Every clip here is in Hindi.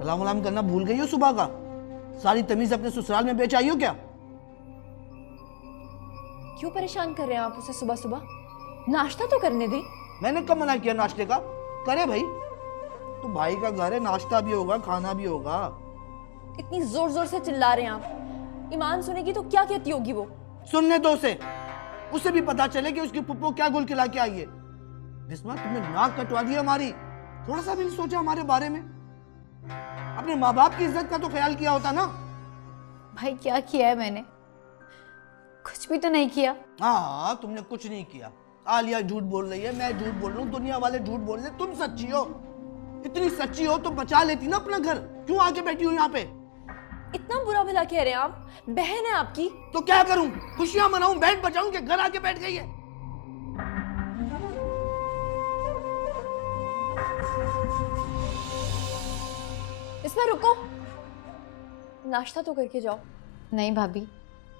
सलाम वलाम करना भूल गई हो सुबह का? सारी तमीज अपने ससुराल में बेच आई हो क्या? क्यों परेशान कर रहे हैं आप उसे सुबह सुबह? नाश्ता तो करने दें। मैंने कब मना किया नाश्ते का? करे भाई, तो भाई का घर है, नाश्ता भी होगा, खाना भी होगा। इतनी जोर जोर से चिल्ला रहे हैं आप, ईमान सुनेगी तो क्या कहती होगी वो? सुनने दो उसे भी पता चले कि उसकी पुप्पो क्या गुल खिला के आई है। बिस्मा, तुमने नाक कटवा दी हमारी, थोड़ा सा भी नहीं सोचा हमारे बारे में। अपने माँ बाप की इज्जत का तो ख्याल किया होता ना। भाई क्या किया है मैंने? कुछ भी तो नहीं किया। हाँ, तुमने कुछ नहीं किया। आलिया झूठ बोल रही है, मैं झूठ बोल रहा हूँ, दुनिया वाले झूठ बोल रहे हैं, तुम सच्ची हो। इतनी सच्ची हो तो बचा लेती ना अपना घर, क्यों आके बैठी हो यहाँ पे? इतना बुरा भला कह रहे हैं आप? बहन है आपकी। तो क्या करूं, खुशियां मनाऊं, बैंड बजाऊं कि घर आके बैठ गई है? इसमें रुको, नाश्ता तो करके जाओ। नहीं भाभी,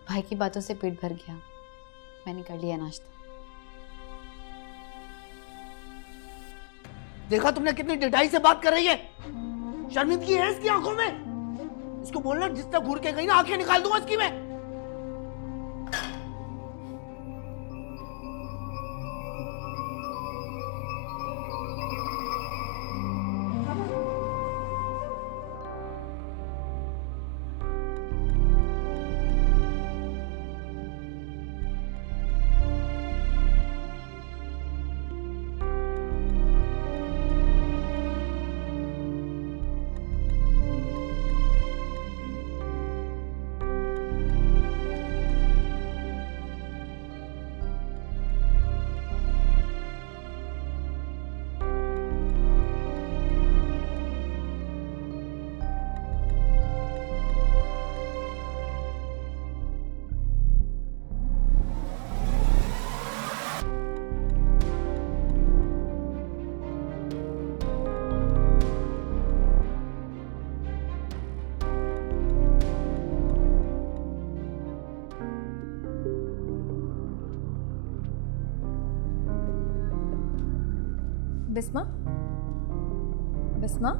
भाई की बातों से पेट भर गया, मैंने कर लिया नाश्ता। देखा तुमने कितनी डिठाई से बात कर रही है? शर्मिंदगी है इसकी आंखों में। इसको बोलना जिस तक घूर के गई ना, आंखें निकाल दूंगा इसकी मैं। बिस्मा, बिस्मा,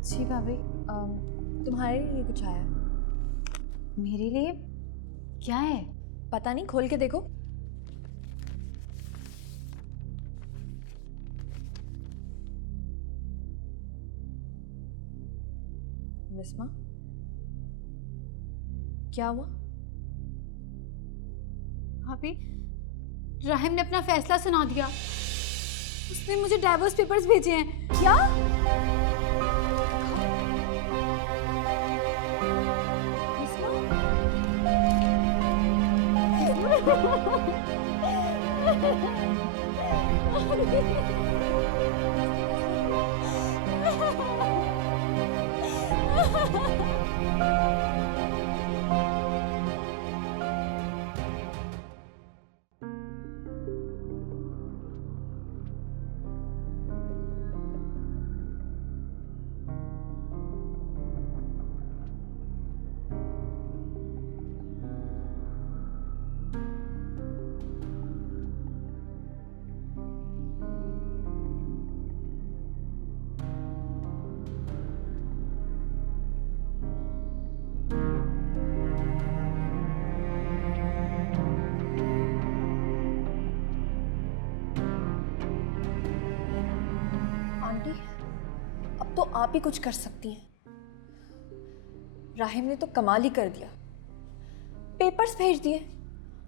जी भाभी। तुम्हारे लिए कुछ आया। मेरे लिए क्या है? पता नहीं, खोल के देखो। बिस्मा, क्या हुआ? भाभी, राहिम ने अपना फैसला सुना दिया। उसने मुझे डाइवोर्स पेपर्स भेजे हैं। क्या? आंटी, अब तो आप ही कुछ कर सकती हैं। राहिम ने तो कमाल ही कर दिया, पेपर्स भेज दिए,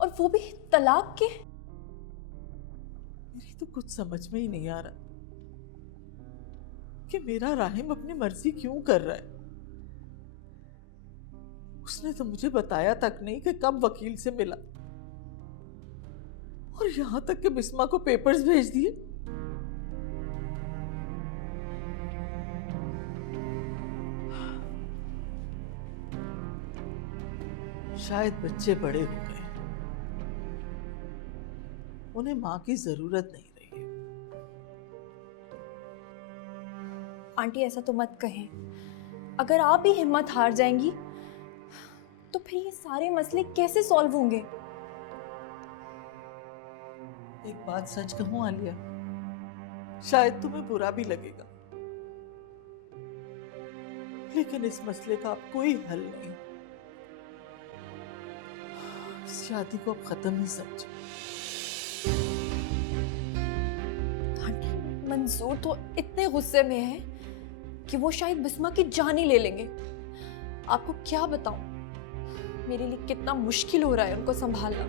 और वो भी तलाक के। मेरी तो कुछ समझ में ही नहीं आ रहा कि मेरा राहिम अपनी मर्जी क्यों कर रहा है। उसने तो मुझे बताया तक नहीं कि कब वकील से मिला, और यहां तक कि बिस्मा को पेपर्स भेज दिए। शायद बच्चे बड़े हो गए, उन्हें मां की जरूरत नहीं रही है। आंटी, ऐसा तो मत कहें। अगर आप ही हिम्मत हार जाएंगी तो फिर ये सारे मसले कैसे सॉल्व होंगे? एक बात सच कहूं आलिया, शायद तुम्हें बुरा भी लगेगा, लेकिन इस मसले का अब कोई हल नहीं। इस शादी को अब खत्म ही समझो। आंटी, मंसूर तो इतने गुस्से में है कि वो शायद बिस्मा की जान ही ले लेंगे। आपको क्या बताऊं, मेरे लिए कितना मुश्किल हो रहा है उनको संभालना।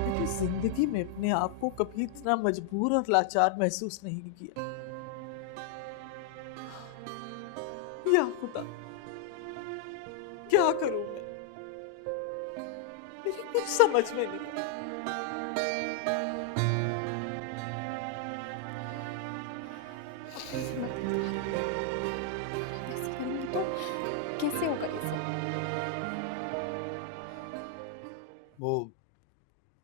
मेरी जिंदगी में अपने आप को कभी इतना मजबूर और लाचार महसूस नहीं किया। या खुदा, क्या करूं मैं? मेरी कुछ समझ में नहीं आता। ऐसे करेंगे तो कैसे होगा ये सब? वो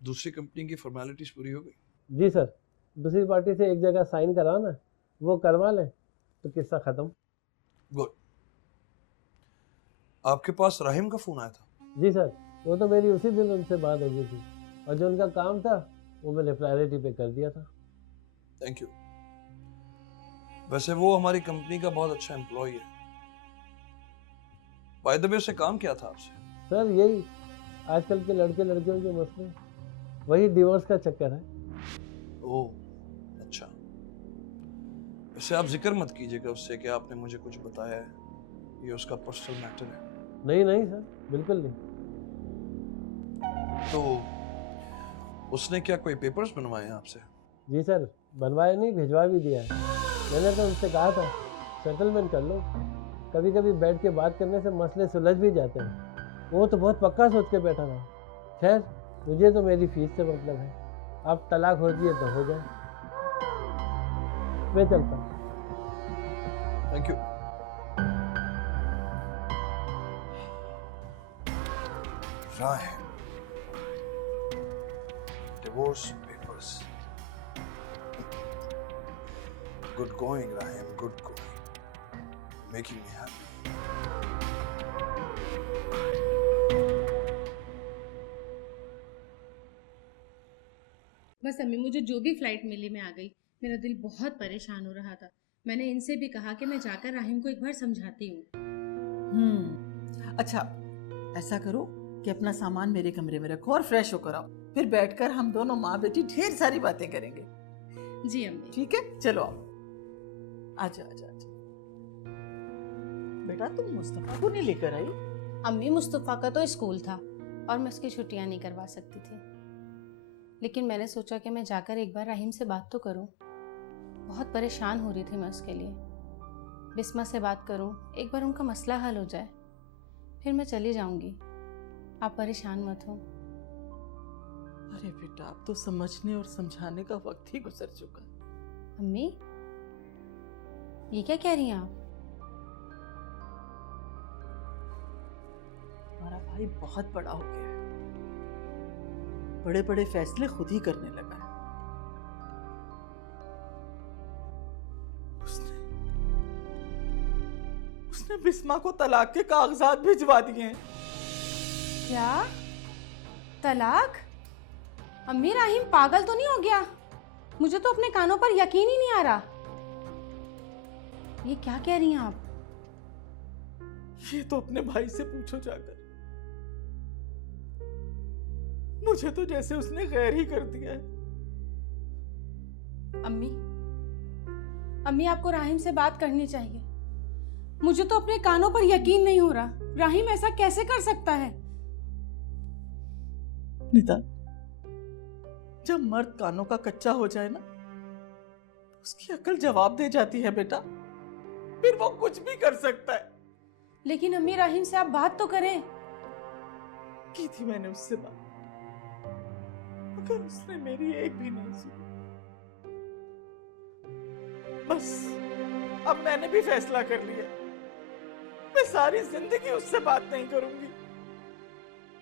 दूसरी कंपनी की फॉर्मेलिटीज पूरी हो गई? जी सर, दूसरी पार्टी से एक जगह साइन कराओ ना, वो करवा लें तो किस्सा खत्म। गुड। आपके पास राहिम का फोन आया था? जी सर, वो तो मेरी उसी दिन उनसे बात हो गई थी और जो उनका काम था वो मैंने प्रायोरिटी पे कर दिया था। Thank you. वैसे वो हमारी कंपनी का बहुत अच्छा एम्प्लॉय है। बाय द वे, उससे काम क्या था आपसे? सर यही आजकल के लड़के लड़कियों के मसले, वही डिवोर्स का चक्कर है। ओह अच्छा। वैसे आप जिक्र मत कीजिएगा उससे कि आपने मुझे कुछ बताया है, ये उसका पर्सनल मैटर है। नहीं नहीं सर, बिल्कुल नहीं। तो उसने क्या कोई पेपर्स बनवाए हैं आपसे? जी सर, बनवाया नहीं, भिजवा भी दिया है। मैंने तो उनसे कहा था सेटलमेंट कर लो, कभी कभी बैठ के बात करने से मसले सुलझ भी जाते हैं। वो तो बहुत पक्का सोच के बैठा था। खैर, मुझे तो मेरी फीस से मतलब है, आप तलाक हो जाए तो हो जाए। मैं चलता हूँ। Thank you. Rahim, divorce papers. Good going Rahim, good going, making me happy. बस अम्मी, मुझे जो भी फ्लाइट मिली मैं आ गई। मेरा दिल बहुत परेशान हो रहा था। मैंने इनसे भी कहा कि मैं जाकर राहिम को एक बार समझाती हूँ। अच्छा, ऐसा करो कि अपना सामान मेरे कमरे में रखो और फ्रेश होकर आओ, फिर बैठकर हम दोनों माँ बेटी ढेर सारी बातें करेंगे। जी अम्मी। ठीक है, चलो आओ। आजा आजा आजा। बेटा, तुम मुस्तफा को नहीं लेकर आई? अम्मी, मुस्तफ़ा का तो स्कूल था और मैं उसकी छुट्टियाँ नहीं करवा सकती थी, लेकिन मैंने सोचा कि मैं जाकर एक बार राहिम से बात तो करूं। बहुत परेशान हो रही थी मैं उसके लिए। बिस्मा से बात करूं, एक बार उनका मसला हल हो जाए, फिर मैं चली जाऊंगी। आप परेशान मत हो। अरे बेटा, अब तो समझने और समझाने का वक्त ही गुजर चुका है। अम्मी, ये क्या कह रही हैं आप? हमारा भाई बहुत बड़ा हो गया है, बड़े बड़े फैसले खुद ही करने लगा है। उसने बिस्मा को तलाक के कागजात भिजवा दिए हैं। क्या? तलाक? अम्मी, राहिम पागल तो नहीं हो गया? मुझे तो अपने कानों पर यकीन ही नहीं आ रहा। ये क्या कह रही हैं आप? ये तो अपने भाई से पूछो जाकर। मुझे तो जैसे उसने गैर ही कर दिया है। अम्मी, अम्मी, आपको राहिम से बात करनी चाहिए। मुझे तो अपने कानों पर यकीन नहीं हो रहा। राहिम ऐसा कैसे कर सकता है? निदा, जब मर्द कानों का कच्चा हो जाए ना, उसकी अकल जवाब दे जाती है बेटा, फिर वो कुछ भी कर सकता है। लेकिन अम्मी, राहिम से आप बात तो करें। की थी मैंने उससे बात, मगर उसने मेरी एक भी नहीं सुनी। बस अब मैंने भी फैसला कर लिया, मैं सारी जिंदगी उससे बात नहीं करूंगी।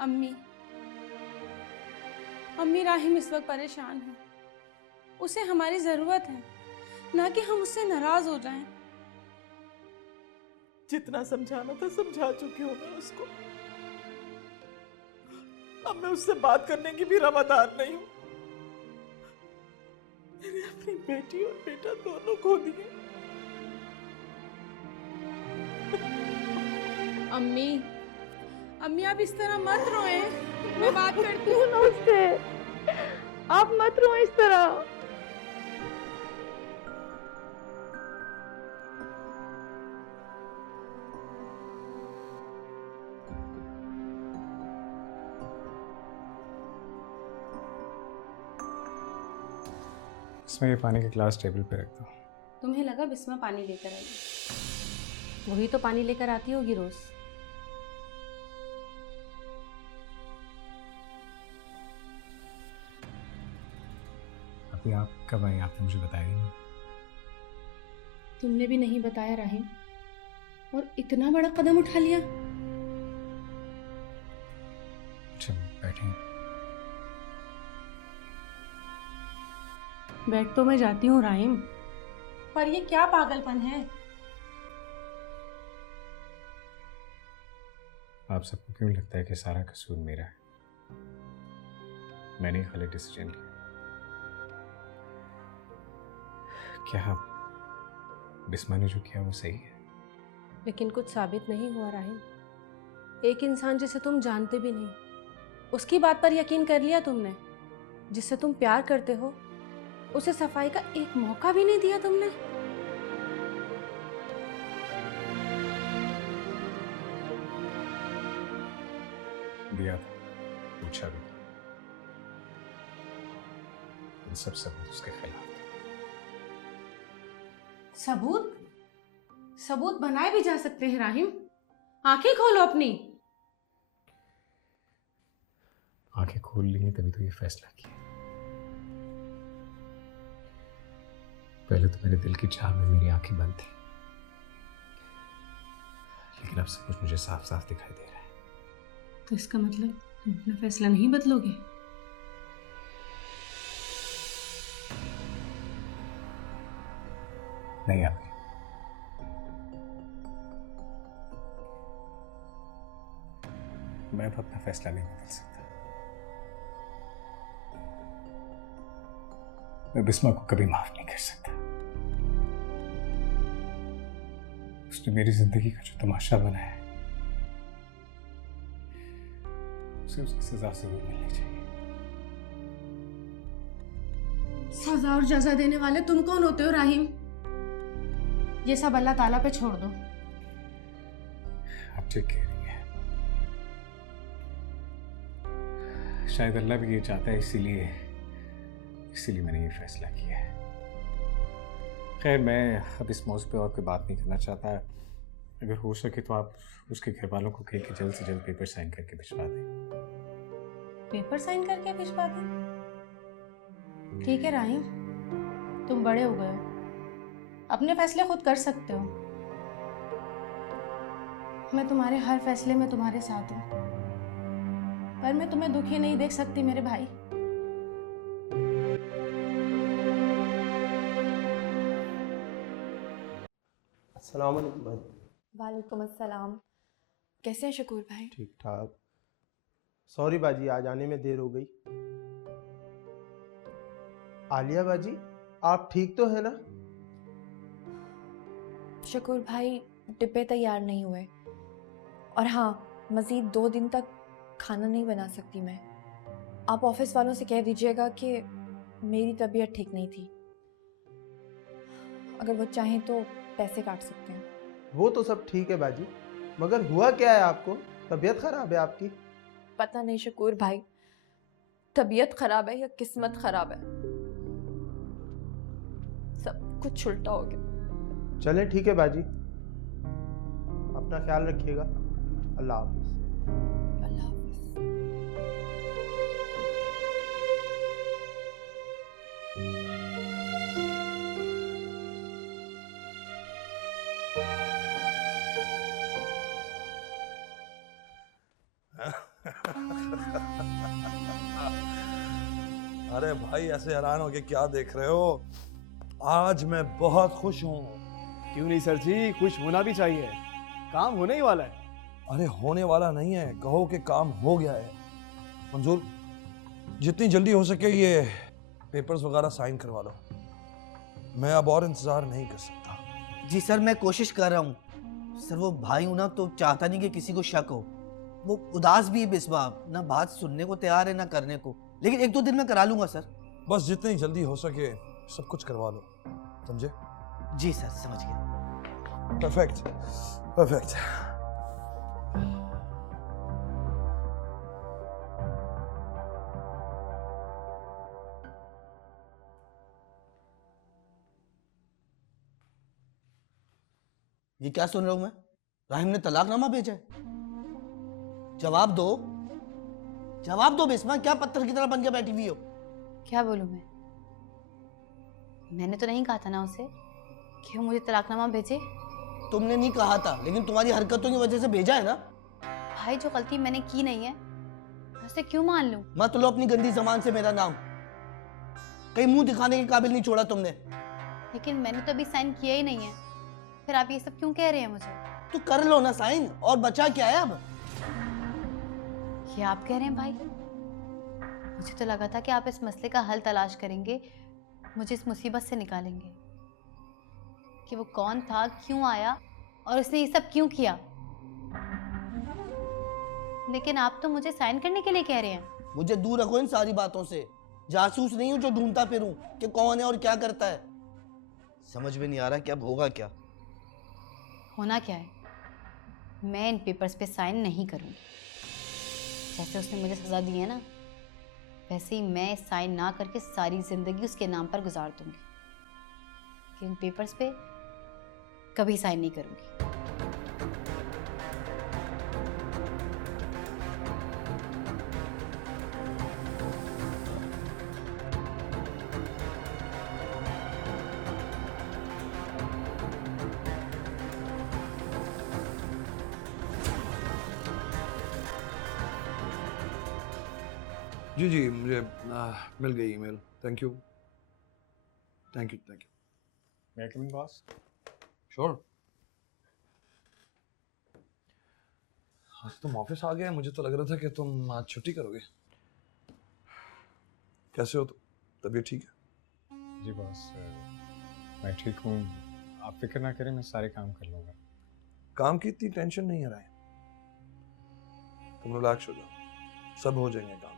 अम्मी, अम्मी, राहिम इस वक्त परेशान है। उसे हमारी जरूरत है, ना कि हम उससे नाराज हो जाएं। जितना समझाना था समझा चुकी हूं मैं उसको। अब मैं उससे बात करने की भी रवादार नहीं हूं। बेटी और बेटा दोनों खो दिए। अम्मी, अम्मी आप इस तरह मत रोए, मैं बात करती हूँ ना उससे, आप मत रो इस तरह। इसमें ये पानी के ग्लास टेबल पे रख दो। तुम्हें लगा बिस्मा पानी लेकर आई, वही तो पानी लेकर आती होगी रोज। अभी आप कब आई? आपने मुझे बताया ही नहीं। तुमने भी नहीं बताया राहिम, और इतना बड़ा कदम उठा लिया। अच्छा बैठिए। बैठ तो मैं जाती हूँ राहिम, पर ये क्या पागलपन है? आप सबको क्यों लगता है कि सारा कसूर मेरा है? मैंने ही गलत डिसीजन लिया। क्या बिस्मा ने जो किया वो सही है? लेकिन कुछ साबित नहीं हुआ राहिम। एक इंसान जिसे तुम जानते भी नहीं, उसकी बात पर यकीन कर लिया तुमने। जिससे तुम प्यार करते हो, उसे सफाई का एक मौका भी नहीं दिया तुमने। दिया था, पूछा भी। इन सब सबूत उसके खिलाफ थे। सबूत? सबूत बनाए भी जा सकते हैं राहिम। आंखें खोलो अपनी। आंखें खोल ली हैं तभी तो ये फैसला किया। पहले तो मेरे दिल की चाह में मेरी आंखें बंद थी, लेकिन अब सब कुछ मुझे साफ साफ दिखाई दे रहा है। तो इसका मतलब तुम अपना फैसला नहीं बदलोगे? नहीं आपने। मैं अब अपना फैसला नहीं बदल सकता। मैं बिस्मा को कभी माफ नहीं कर सकता। उसने मेरी जिंदगी का जो तमाशा बनाया है, उसे उसकी सजा जरूर मिलनी चाहिए। सजा और जजा देने वाले तुम कौन होते हो राहिम? ये सब अल्लाह ताला पे छोड़ दो। आप ठीक कह रही हैं। शायद अल्लाह भी ये चाहता है, इसीलिए मैंने ये फैसला किया है। खैर मैं अब इस मौजूद पे और कोई बात नहीं करना चाहता। अगर हो सके तो आप उसके घर वालों को कह के जल्द से जल्द पेपर साइन करके भिजवा दें। पेपर साइन करके भिजवा दें? ठीक है राहिम, तुम बड़े हो गए हो, अपने फैसले खुद कर सकते हो। मैं तुम्हारे हर फैसले में तुम्हारे साथ हूँ, पर मैं तुम्हें दुखी नहीं देख सकती मेरे भाई। अस्सलाम वालेकुम भाई। वालेकुम अस्सलाम। कैसे हैं शकूर भाई? ठीक ठाक। सॉरी बाजी, आज आने में देर हो गई। आलिया बाजी, आप ठीक तो है ना? शकूर भाई, डिब्बे तैयार नहीं हुए, और हाँ, मज़ीद 2 दिन तक खाना नहीं बना सकती मैं। आप ऑफिस वालों से कह दीजिएगा कि मेरी तबीयत ठीक नहीं थी। अगर वो चाहें तो पैसे काट सकते हैं। वो तो सब ठीक है बाजी, मगर हुआ क्या है आपको? तबीयत खराब है आपकी? पता नहीं शकूर भाई, तबीयत खराब है या किस्मत खराब है, सब कुछ उल्टा हो गया। चलें ठीक है बाजी, अपना ख्याल रखिएगा। अल्लाह हाफिज। अल्लाह हाफिज। अरे भाई ऐसे हैरान होके क्या देख रहे हो? आज मैं बहुत खुश हूँ। क्यों नहीं सर जी, खुश होना भी चाहिए, काम होने ही वाला है। अरे होने वाला नहीं है, कहो कि काम हो गया है। मंजूर, जितनी जल्दी हो सके ये पेपर्स वगैरह साइन करवा लो। मैं अब और इंतजार नहीं कर सकता। जी सर, मैं कोशिश कर रहा हूँ सर। वो भाई हूं ना तो चाहता नहीं कि किसी को शक हो। वो उदास भी है बिस्वा, ना बात सुनने को तैयार है ना करने को, लेकिन 1-2 दिन में करा लूंगा सर। बस जितनी जल्दी हो सके सब कुछ करवा लो, समझे? जी सर, समझ गया। Perfect perfect. ये क्या सुन रहा हूं मैं? राहिम ने तलाकनामा भेजा है? जवाब दो, जवाब दो बिस्मा, क्या पत्थर की तरह बन के बैठी हुई हो? क्या बोलूँ मैं? मैंने तो नहीं कहा था ना उसे कि वो मुझे तलाकनामा भेजे। तुमने नहीं कहा था, लेकिन तुम्हारी हरकतों की वजह से भेजा है ना। भाई, जो गलती मैंने की नहीं है मैं उसे क्यों मान लूं? मत लो अपनी गंदी जबान से मेरा नाम। कहीं मुंह दिखाने के काबिल नहीं छोड़ा तुमने। लेकिन मैंने तो अभी साइन किया ही नहीं है, फिर आप ये सब क्यों कह रहे हैं मुझे? तो कर लो ना साइन, और बचा क्या है अब? ये आप कह रहे हैं भाई? मुझे तो लगा था कि आप इस मसले का हल तलाश करेंगे, मुझे इस मुसीबत से निकालेंगे कि वो कौन था, क्यों आया और उसने ये सब क्यों किया। लेकिन आप तो मुझे साइन करने के लिए कह रहे हैं। मुझे दूर रखो इन सारी बातों से। जासूस नहीं हूं जो ढूंढता फिरूं कि कौन है और क्या करता है। समझ में नहीं आ रहा कि अब होगा क्या। होना क्या है? मैं इन पेपर्स पे साइन नहीं करूंगी। जैसे उसने मुझे सजा दी है ना, वैसे ही मैं साइन ना करके सारी जिंदगी उसके नाम पर गुजार दूंगी। कि इन पेपर्स पे कभी साइन नहीं करूंगी। जी जी, मुझे मिल गई email. Thank you thank you thank you. मैं कमिंग बॉस? श्योर। आज तुम ऑफिस आ गए, मुझे तो लग रहा था कि तुम आज छुट्टी करोगे। कैसे हो तुम? तबीयत ठीक है? जी बॉस, मैं ठीक हूँ। आप फिक्र ना करें, मैं सारे काम कर लूँगा। काम की इतनी टेंशन नहीं है रहा है, तुम रिलैक्स हो जाओ, सब हो जाएंगे काम।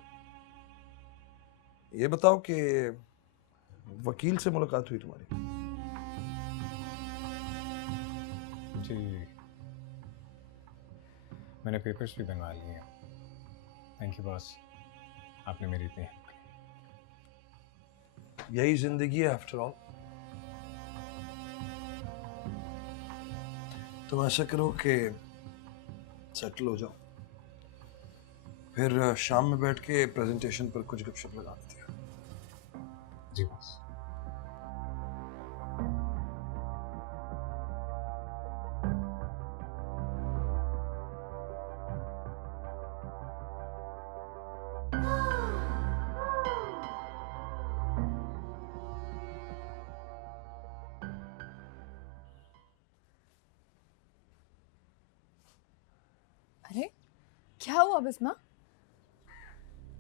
ये बताओ कि वकील से मुलाकात हुई तुम्हारी? जी, मैंने पेपर्स भी बनवा लिए हैं। थैंक यू बॉस, आपने मेरी इतनी हेल्प की। यही जिंदगी है आफ्टर ऑल। तुम ऐसा करो कि सेटल हो जाओ, फिर शाम में बैठ के प्रेजेंटेशन पर कुछ गपशप लगा देते हैं। जी बॉस। अरे क्या हुआ बिस्मा?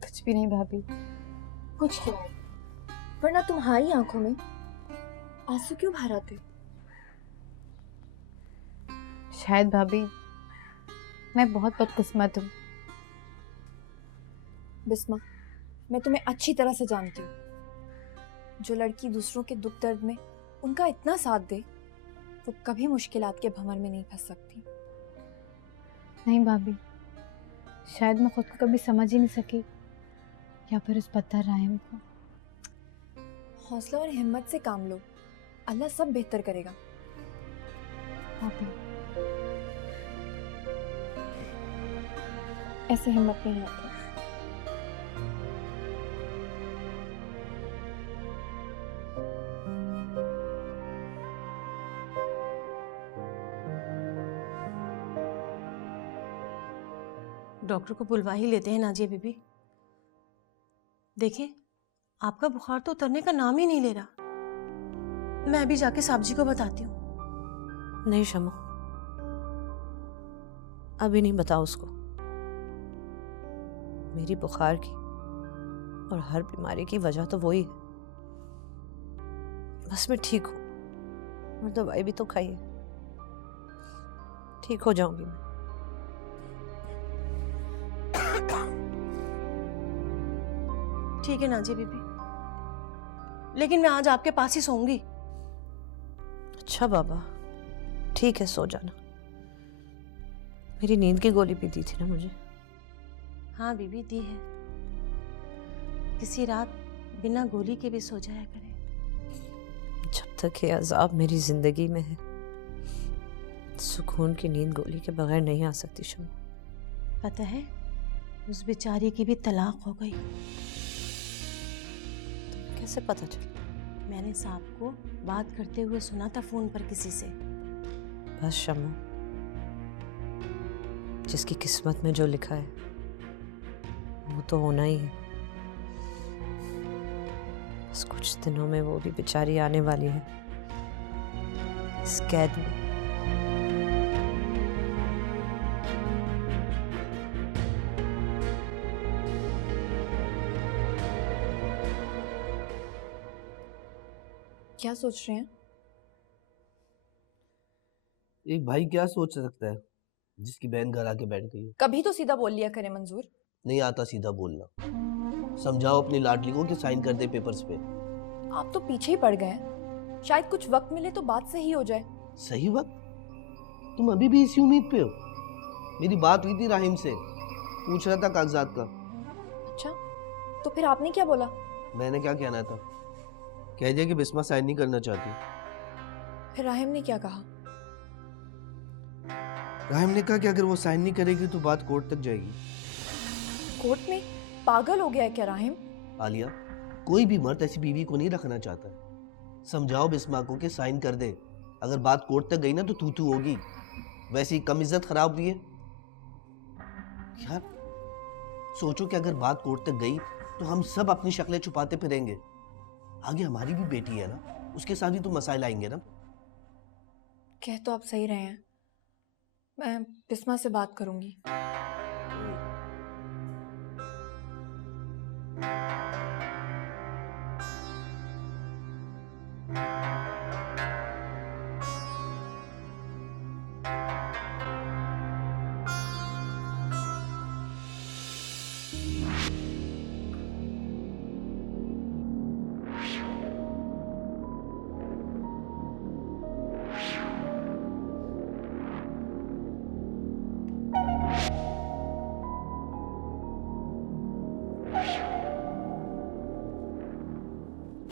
कुछ भी नहीं भाभी। कुछ नहीं, वरना तुम्हारी आंखों में आंसू क्यों भर आते? शायद भाभी मैं बहुत बदकिस्मत हूँ। बिस्मा, मैं तुम्हें अच्छी तरह से जानती हूँ। जो लड़की दूसरों के दुख दर्द में उनका इतना साथ दे, वो कभी मुश्किलात के भंवर में नहीं फंस सकती। नहीं भाभी, शायद मैं खुद को कभी समझ ही नहीं सकी, या फिर उस पत्थर राहिम को। हौसला और हिम्मत से काम लो, अल्लाह सब बेहतर करेगा। भाभी ऐसे हिम्मत नहीं आती। डॉक्टर को बुलवा ही लेते हैं नाजिया बीबी। देखें, आपका बुखार तो उतरने का नाम ही नहीं ले रहा। मैं अभी जाके साहब जी को बताती हूँ। नहीं शमा, अभी नहीं बताओ उसको। मेरी बुखार की और हर बीमारी की वजह तो वही है। बस मैं ठीक हूँ, और दवाई भी तो खाई है, ठीक हो जाऊंगी मैं। ठीक है नाजी बीबी, लेकिन मैं आज आपके पास ही सोऊंगी। अच्छा बाबा, ठीक है, सो जाना। मेरी नींद की गोली भी दी थी ना मुझे। हाँ बीबी, दी है। किसी रात बिना गोली के भी सो जाया करे। जब तक ये अजाब मेरी जिंदगी में है, सुकून की नींद गोली के बगैर नहीं आ सकती शम्मा। पता है, उस बेचारी की भी तलाक हो गई। तुम्हें कैसे पता चला? मैंने साहब को बात करते हुए सुना था फोन पर किसी से। बस शम्मा, जिसकी किस्मत में जो लिखा है वो तो होना ही है। बस कुछ दिनों में वो भी बेचारी आने वाली है इस कैद में। क्या सोच रहे हैं? एक भाई क्या सोच सकता है जिसकी बहन घर आके बैठ गई है? कभी तो सीधा बोल लिया करें मंजूर। नहीं आता सीधा बोलना। समझाओ अपनी लाडली को कि साइन कर दे पेपर्स पे। आप तो पीछे ही पड़ गए हैं। शायद कुछ वक्त मिले तो बात सही हो जाए। सही वक्त? तुम अभी भी इसी उम्मीद पे हो? मेरी बात हुई थी राहिम से, पूछ रहा था कागजात का। अच्छा, तो फिर आपने क्या बोला? मैंने क्या कहना था, कह दिया कि बिस्मा साइन नहीं करना चाहती। फिर राहिम ने क्या कहा? राहिम ने कहा कि अगर वो साइन नहीं करेगी तो बात कोर्ट तक जाएगी। कोर्ट में? पागल हो गया है क्या राहिम? आलिया, कोई भी मर्द ऐसी बीवी को नहीं रखना चाहता। समझाओ बिस्मा को कि साइन कर दे। अगर बात कोर्ट तक गई ना तो तू होगी। वैसी कम इज्जत खराब भी है यार। सोचो कि अगर बात कोर्ट तक गई तो हम सब अपनी शक्लें छुपाते फिरेंगे। आगे हमारी भी बेटी है ना, उसके साथ भी तो मसाइल आएंगे ना। कह तो आप सही रहे हैं। मैं बिस्मा से बात करूंगी।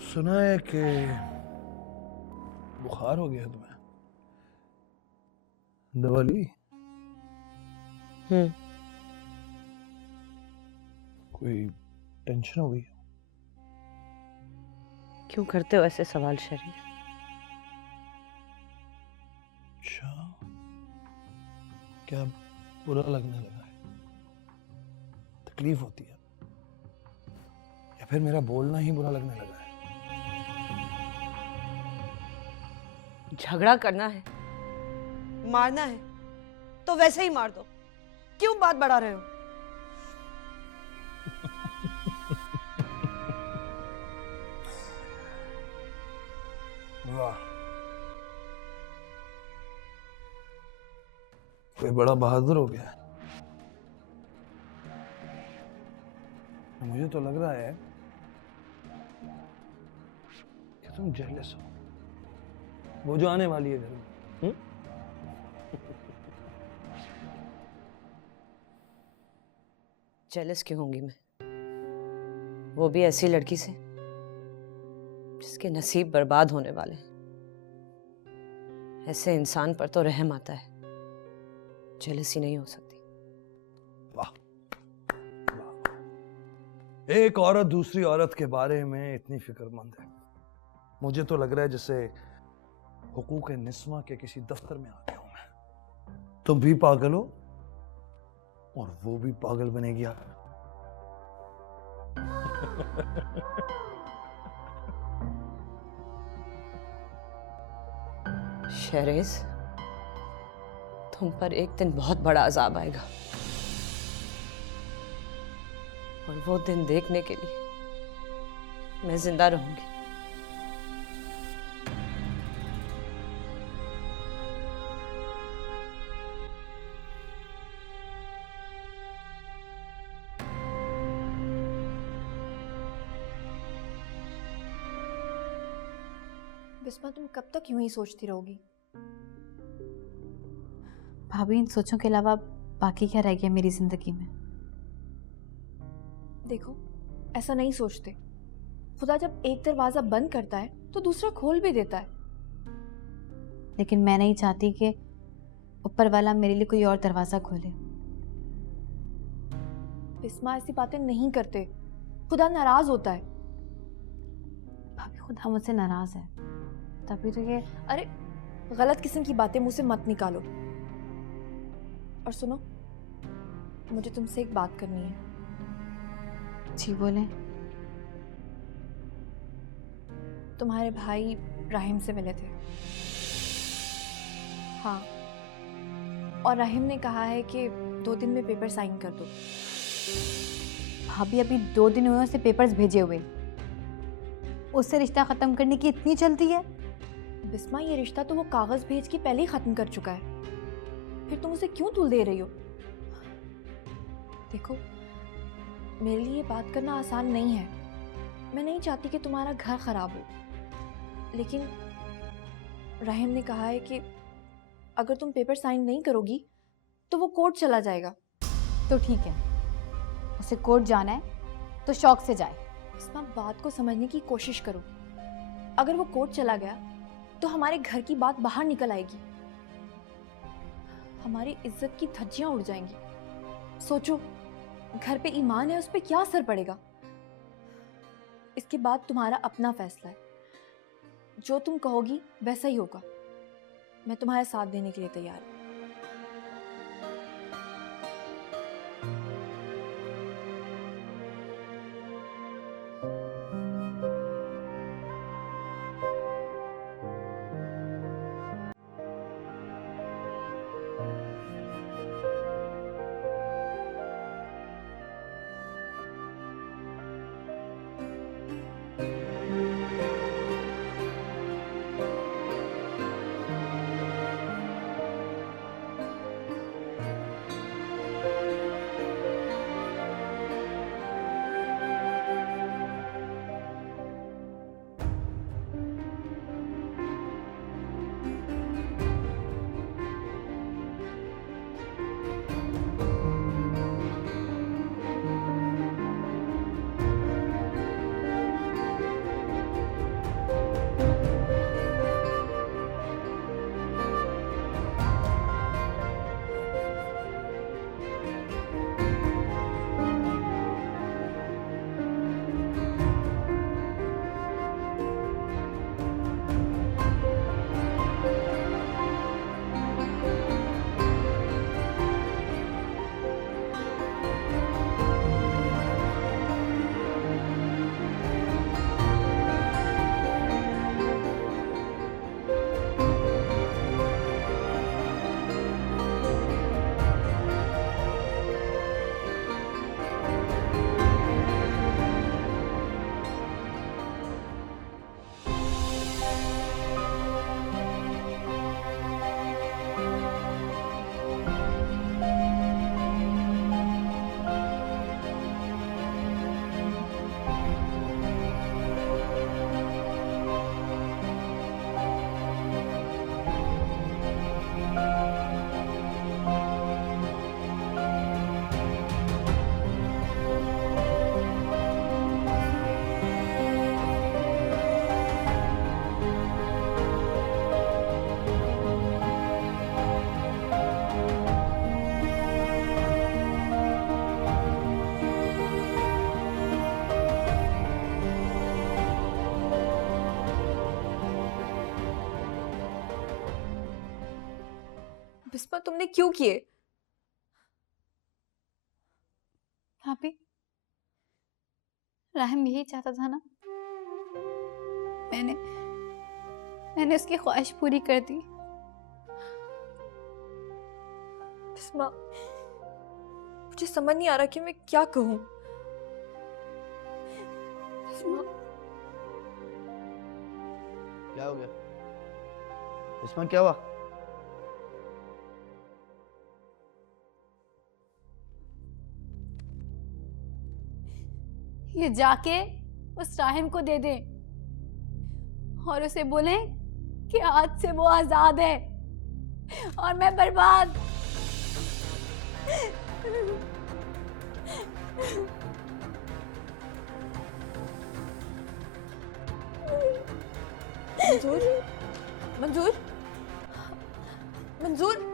सुना है कि बुखार हो गया तुम्हें, दवा ली? कोई टेंशन हो गई? क्यों करते हो ऐसे सवाल शरीर? अच्छा, क्या बुरा लगने लगा है? तकलीफ होती है या फिर मेरा बोलना ही बुरा लगने लगा है? झगड़ा करना है, मारना है तो वैसे ही मार दो। क्यों बात बढ़ा रहे हो? वाह, कोई बड़ा बहादुर हो गया है। मुझे तो लग रहा है कि तुम जेलस हो, वो जो आने वाली है घर में। जेलस क्यों होंगी मैं? वो भी ऐसी लड़की से जिसके नसीब बर्बाद होने वाले हैं। ऐसे इंसान पर तो रहम आता है, जेलसी नहीं हो सकती। वाह, एक औरत दूसरी औरत के बारे में इतनी फिक्रमंद है। मुझे तो लग रहा है जैसे हुकूक निस्वा के किसी दफ्तर में आ गया हूं मैं। तुम भी पागल हो और वो भी पागल बनेगी यार। शहरेज, तुम पर एक दिन बहुत बड़ा अजाब आएगा, और वो दिन देखने के लिए मैं जिंदा रहूंगी। बिस्मा, तुम कब तक यूं ही सोचती रहोगी? भाभी, इन सोचों के अलावा बाकी क्या रह गया मेरी जिंदगी में? देखो, ऐसा नहीं सोचते। खुदा जब एक दरवाजा बंद करता है तो दूसरा खोल भी देता है। लेकिन मैं नहीं चाहती कि ऊपर वाला मेरे लिए कोई और दरवाजा खोले। बिस्मा, ऐसी बातें नहीं करते, खुदा नाराज होता है। भाभी, खुदा मुझसे नाराज है, तभी तो ये। अरे, गलत किस्म की बातें मुंह से मत निकालो। और सुनो, मुझे तुमसे एक बात करनी है। जी बोले। तुम्हारे भाई राहिम से मिले थे। हाँ, और राहिम ने कहा है कि 2 दिन में पेपर साइन कर दो। भाभी, अभी 2 दिन हुए उसे पेपर्स भेजे हुए, उससे रिश्ता खत्म करने की इतनी चलती है? बिस्मा, ये रिश्ता तो वो कागज भेज के पहले ही खत्म कर चुका है, फिर तुम उसे क्यों तूल दे रही हो? देखो, मेरे लिए ये बात करना आसान नहीं है। मैं नहीं चाहती कि तुम्हारा घर खराब हो, लेकिन राहिम ने कहा है कि अगर तुम पेपर साइन नहीं करोगी तो वो कोर्ट चला जाएगा। तो ठीक है, उसे कोर्ट जाना है तो शौक से जाए। बिस्मा, बात को समझने की कोशिश करो। अगर वो कोर्ट चला गया तो हमारे घर की बात बाहर निकल आएगी, हमारी इज्जत की धज्जियां उड़ जाएंगी। सोचो, घर पे ईमान है, उस पर क्या असर पड़ेगा? इसके बाद तुम्हारा अपना फैसला है, जो तुम कहोगी वैसा ही होगा। मैं तुम्हारे साथ देने के लिए तैयार हूँ। बिस्मा, तुमने क्यों किए? भाभी, राहिम यही चाहता था ना। मैंने उसकी ख्वाहिश पूरी कर दी। बिस्मा, मुझे समझ नहीं आ रहा कि मैं क्या कहूँ। बिस्मा, क्या हो गया? बिस्मा, क्या हुआ? ये जाके उस राहिम को दे दे, और उसे बोलें कि आज से वो आजाद है और मैं बर्बाद। मंजूर, मंजूर, मंजूर।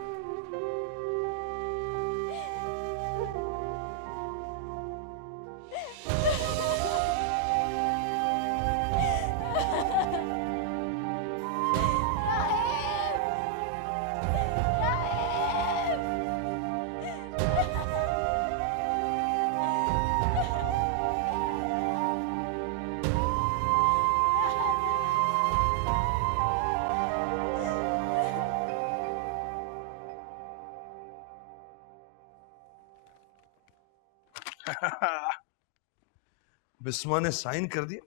बिस्मा ने साइन कर दिया।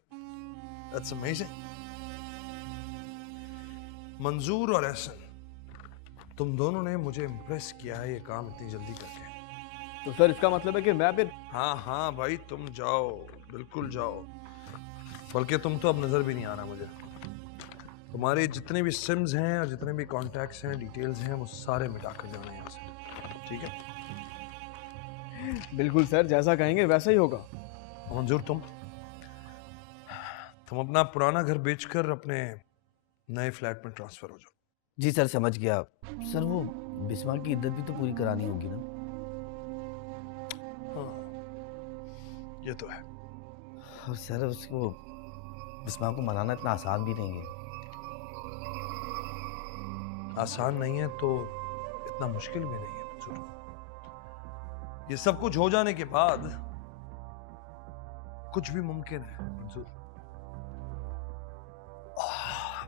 That's amazing. मंजूर और एहसन, तुम दोनों ने मुझे इम्प्रेस किया है ये काम इतनी जल्दी करके। तो सर इसका मतलब है कि मैं फिर? हाँ हाँ भाई, तुम जाओ, बिल्कुल जाओ। बल्कि तुम तो अब नजर भी नहीं आ रहा मुझे। तुम्हारे जितने भी सिम्स हैं और जितने भी कॉन्टैक्ट्स हैं, डिटेल्स हैं, वो सारे मिटा कर जाना यहाँ से, ठीक है? बिल्कुल सर, जैसा कहेंगे वैसा ही होगा। मंजूर, तुम अपना पुराना घर बेचकर अपने नए फ्लैट में ट्रांसफर हो जाओ। जी सर, समझ गया। सर वो बिस्मा की इद्दत भी तो पूरी करानी होगी ना? हाँ, ये तो है। और सर उसको बिस्मा को मनाना इतना आसान भी नहीं है। आसान नहीं है तो इतना मुश्किल भी नहीं है मंजूर। ये सब कुछ हो जाने के बाद कुछ भी मुमकिन है मंजूर।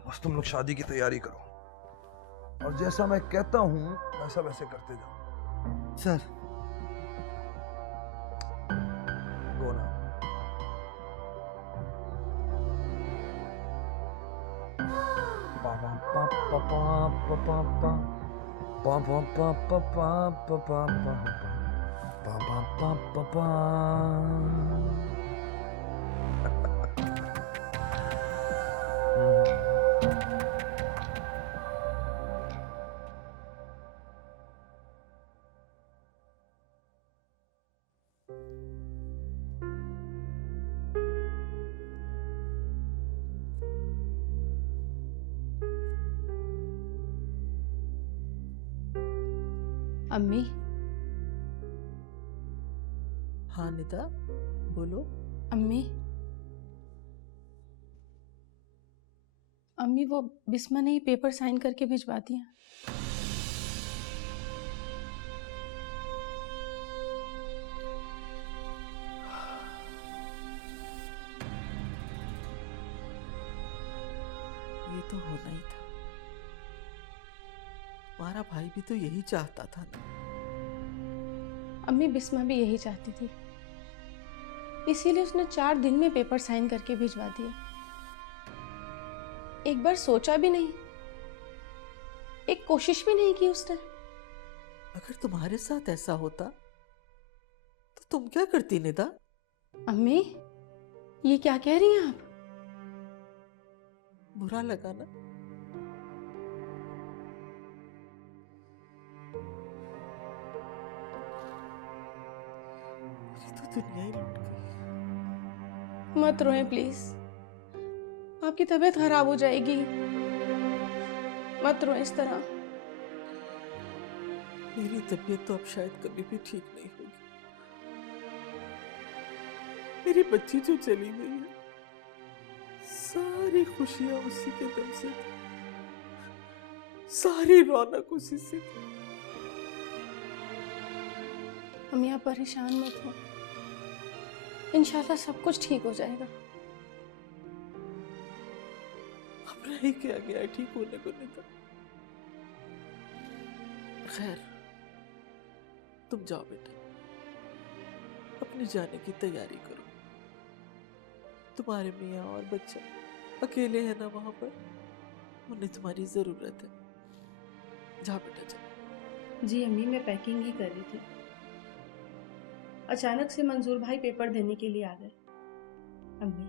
बस तुम लोग शादी की तैयारी करो और जैसा मैं कहता हूं वैसा वैसे करते जाओ। सर गो ना। अम्मी। हाँ निदा, बोलो। अम्मी, अम्मी वो बिस्मा ने ही पेपर साइन करके भिजवा दिया। ये तो होना ही था। तुम्हारा भाई भी तो यही चाहता था ना। अम्मी, बिस्मा भी यही चाहती थी, इसीलिए उसने 4 दिन में पेपर साइन करके भिजवा दिया। एक बार सोचा भी नहीं, एक कोशिश भी नहीं की उसने। अगर तुम्हारे साथ ऐसा होता तो तुम क्या करती निदा? अम्मी, ये क्या कह रही हैं आप? बुरा लगा ना? तो दुनिया ही लुट गई। मत रोएं प्लीज, आपकी तबीयत खराब हो जाएगी। मत रोएं इस तरह। मेरी तबीयत तो अब शायद कभी भी ठीक नहीं होगी। मेरी बच्ची जो चली गई है, सारी खुशियां उसी के दम से थी, सारी रौनक उसी से थी। अम्मी, आप परेशान मत हो, इंशाल्लाह सब कुछ ठीक हो जाएगा। अब रह क्या गया है ठीक होने को नहीं था। खैर, तुम जाओ बेटा, अपने जाने की तैयारी करो। तुम्हारे मियाँ और बच्चा अकेले हैं ना वहां पर, उन्हें तुम्हारी जरूरत है। जाओ बेटा जाओ। जी अम्मी, मैं पैकिंग ही कर रही थी, अचानक से मंजूर भाई पेपर देने के लिए आ गए। अम्मी,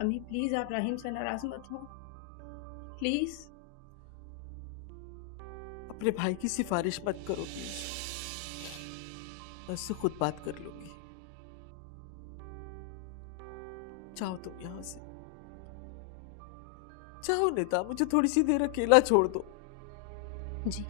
अम्मी प्लीज आप राहिम से नाराज मत हो, प्लीज। अपने भाई की सिफारिश मत करो प्लीज, मैं उससे खुद बात कर लूंगी। जाओ तुम यहां से, जाओ नेता, मुझे थोड़ी सी देर अकेला छोड़ दो। जी।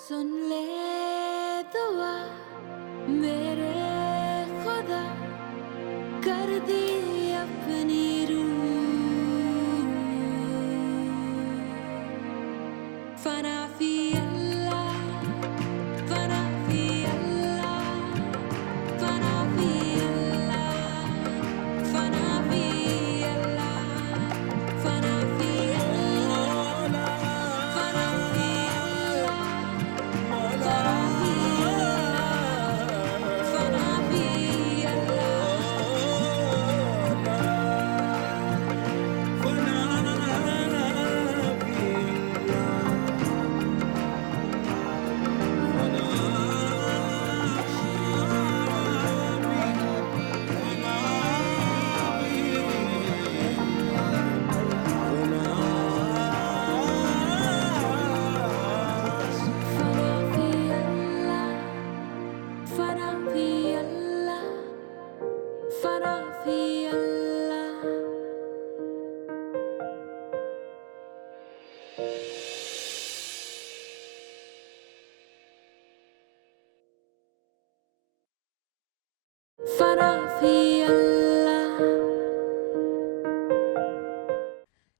सुन ले दुआ मेरे खुदा, कर दी अपनी रूह फना फी अल्लाह, फना फी अल्लाह, फना फी अल्लाह, फना फी अल्लाह, फना फी अल्लाह, फना फी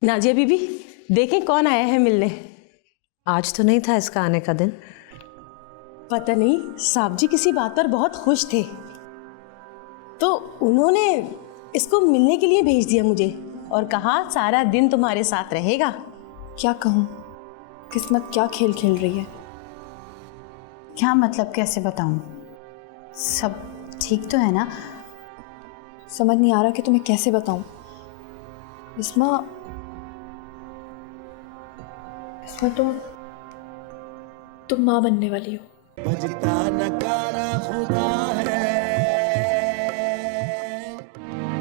नाजिया बीबी, देखें कौन आया है मिलने। आज तो नहीं था इसका आने का दिन। पता नहीं, साहब जी किसी बात पर बहुत खुश थे तो उन्होंने इसको मिलने के लिए भेज दिया मुझे और कहा सारा दिन तुम्हारे साथ रहेगा। क्या कहूँ, किस्मत क्या खेल खेल रही है। क्या मतलब, कैसे बताऊं? सब ठीक तो है ना? समझ नहीं आ रहा कि तुम्हें कैसे बताऊं। बिस्मा तुम माँ बनने वाली हो। बजता नकारा खुदा है